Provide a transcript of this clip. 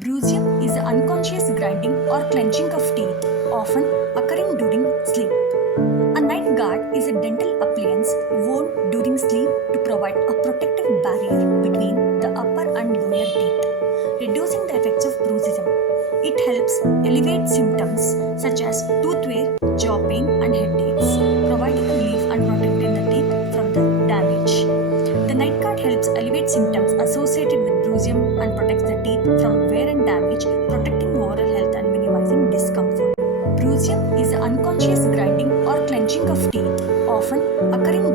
Bruxism is the unconscious grinding or clenching of teeth, often occurring during sleep. A night guard is a dental appliance worn during sleep to provide a protective barrier between the upper and lower teeth, reducing the effects of bruxism. It helps alleviate symptoms such as tooth wear, jaw pain, and headaches, providing relief and protecting the teeth from the damage. The night guard helps alleviate symptoms associated with bruxism and protects the teeth from wear and damage, protecting oral health and minimizing discomfort. Bruxism is the unconscious grinding or clenching of teeth, often occurring